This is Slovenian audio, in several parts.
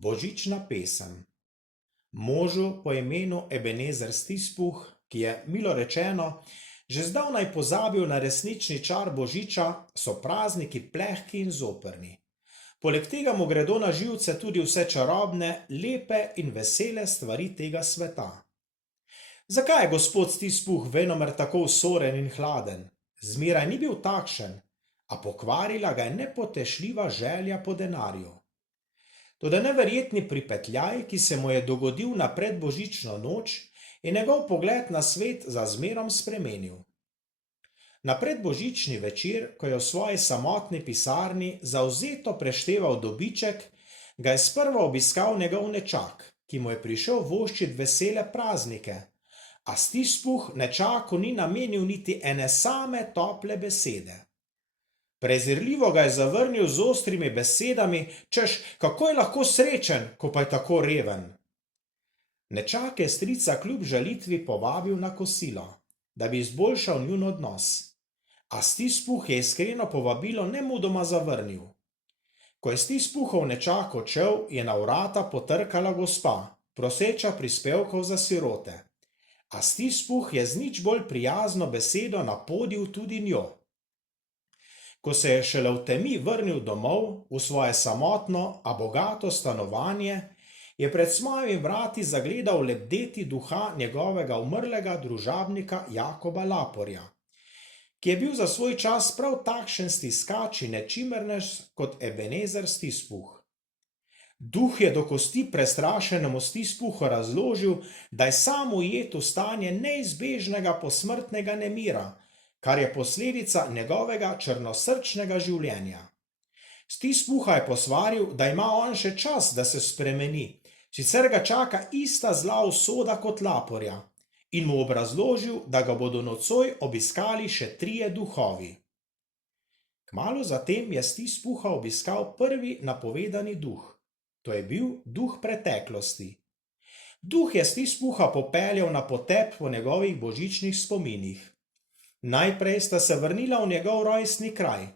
Božična pesem. Možu po imenu Ebenezer Stispuh, ki je, milo rečeno, že zdavnaj pozabil na resnični čar Božiča, so prazniki plehki in zoprni. Poleg tega mu gredo na živce tudi vse čarobne, lepe in vesele stvari tega sveta. Zakaj je gospod Stispuh venomer tako osoren in hladen? Zmeraj ni bil takšen, a pokvarila ga je nepotešljiva želja po denarju. Toda neverjetni pripetljaj, ki se mu je dogodil na predbožično noč, je njegov pogled na svet za zmerom spremenil. Na predbožični večer, ko je v svoji samotni pisarni zavzeto prešteval dobiček, ga je sprva obiskal njegov nečak, ki mu je prišel voščit vesele praznike, a Stispuh nečaku ni namenil niti ene same tople besede. Prezirljivo ga je zavrnil z ostrimi besedami, češ kako je lahko srečen, ko pa je tako reven. Nečak je strica kljub žalitvi povabil na kosilo, da bi izboljšal njun odnos, a Stispuh je iskreno povabilo nemudoma zavrnil. Ko je Stispuhov nečak odšel, je na vrata potrkala gospa, proseča prispevkov za sirote, a Stispuh je z nič bolj prijazno besedo napodil tudi njo. Ko se je šele v temi vrnil domov, v svoje samotno, a bogato stanovanje, je pred svojimi vrati zagledal lebdeti duha njegovega umrlega družabnika Jakoba Laporja, ki je bil za svoj čas prav takšen stiskač in nečimernež kot Ebenezer Stispuh. Duh je do kosti prestrašenemu Stispuhu razložil, da je sam ujet v stanje neizbežnega posmrtnega nemira, kar je posledica njegovega črnosrčnega življenja. Stispuha je posvaril, da ima on še čas, da se spremeni, sicer ga čaka ista zla usoda kot Laporja, in mu obrazložil, da ga bodo nocoj obiskali še 3 duhovi. Kmalu zatem je Stispuha obiskal prvi napovedani duh. To je bil duh preteklosti. Duh je Stispuha popeljal na potep po njegovih božičnih spominih. Najprej sta se vrnila v njegov rojstni kraj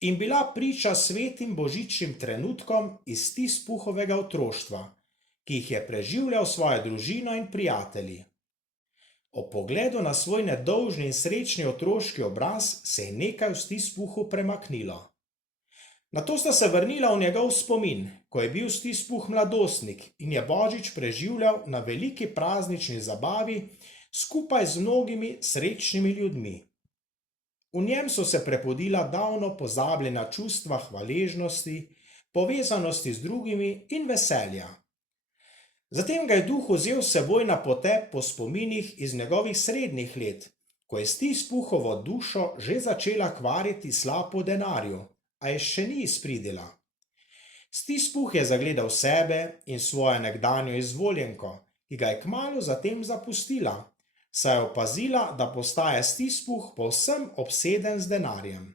in bila priča svetim božičnim trenutkom iz Stispuhovega otroštva, ki jih je preživljal s svojo družino in prijatelji. Ob pogledu na svoj nedolžni in srečni otroški obraz se je nekaj v Stispuhu premaknilo. Nato sta se vrnila v njegov spomin, ko je bil Stispuh mladostnik in je božič preživljal na veliki praznični zabavi skupaj z mnogimi srečnimi ljudmi. V njem so se prepodila davno pozabljena čustva hvaležnosti, povezanosti z drugimi in veselja. Zatem ga je duh vzel s seboj na potep po spominih iz njegovih srednjih let, ko je Stispuhovo dušo že začela kvariti sla po denarju, a je še ni izpridila. Stispuh je zagledal sebe in svojo nekdanjo izvoljenko, ki ga je kmalu zatem zapustila, saj je opazila, da postaja Stispuh povsem obseden z denarjem.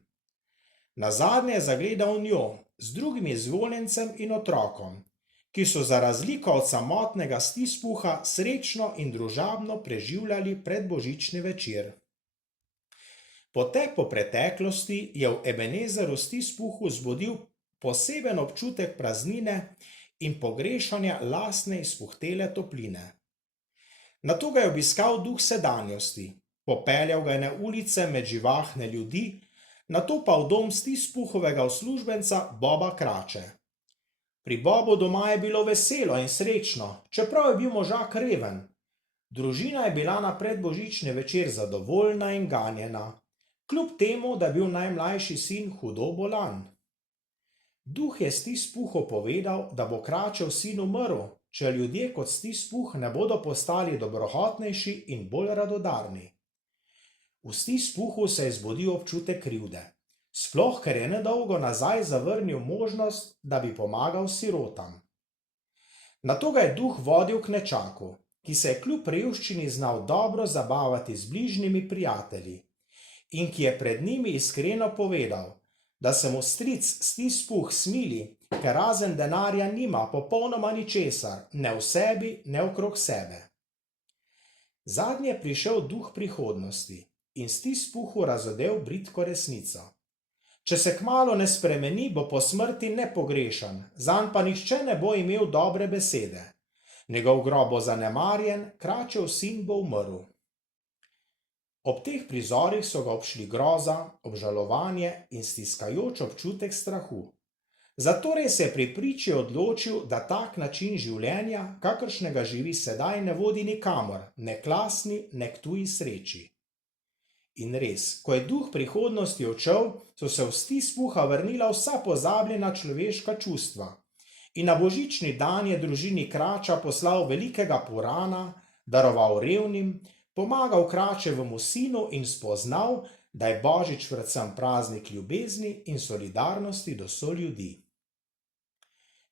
Nazadnje je zagledal njo z drugim izvoljencem in otrokom, ki so za razliko od samotnega Stispuha srečno in družabno preživljali predbožični večer. Potep po preteklosti je v Ebenezeru Stispuhu zbudil poseben občutek praznine in pogrešanja lastne izpuhtele topline. Nato ga je obiskal duh sedanjosti, popeljal ga je na ulice med živahne ljudi, nato pa v dom Stispuhovega uslužbenca Boba Krače. Pri Bobu doma je bilo veselo in srečno, čeprav je bil možak reven. Družina je bila na predbožični večer zadovoljna in ganjena, kljub temu, da je bil najmlajši sin hudo bolan. Duh je Stispuhu povedal, da bo Kračev sin umrl, če ljudje kot Stispuh ne bodo postali dobrohotnejši in bolj radodarni. V Stispuhu se je zbudil občutek krivde, sploh ker je nedolgo nazaj zavrnil možnost, da bi pomagal sirotam. Nato ga je duh vodil k nečaku, ki se je kljub revščini znal dobro zabavati z bližnjimi prijatelji in ki je pred njimi iskreno povedal, da se mu stric Stispuh smili, ker razen denarja nima popolnoma ničesar, ne v sebi, ne okrog sebe. Zadnje je prišel duh prihodnosti in Stispuhu razodel bridko resnico. Če se kmalu ne spremeni, bo po smrti nepogrešan, zanj pa nihče ne bo imel dobre besede. Njegov grob bo zanemarjen, kračev sin bo umrl. Ob teh prizorih so ga obšli groza, obžalovanje in stiskajoč občutek strahu. Zatorej se je pri priči odločil, da tak način življenja, kakršnega živi sedaj, ne vodi nikamor, ne k lastni, ne k tuji sreči. In res, ko je duh prihodnosti odšel, so se v stis puha vrnila vsa pozabljena človeška čustva. In na božični dan je družini Krača poslal velikega purana, daroval revnim, pomagal Kračevemu sinu in spoznal, da je božič predvsem praznik ljubezni in solidarnosti do soljudi.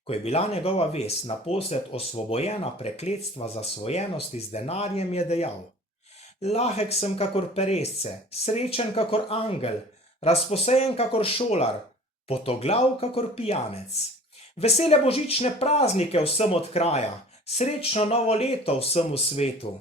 Ko je bila njegova vest naposled osvobojena prekletstva zasvojenosti z denarjem, je dejal: lahek sem kakor peresce, srečen kakor angel, razposajen kakor šolar, potoglav kakor pijanec. Vesele božične praznike vsem od kraja, srečno novo leto vsemu svetu.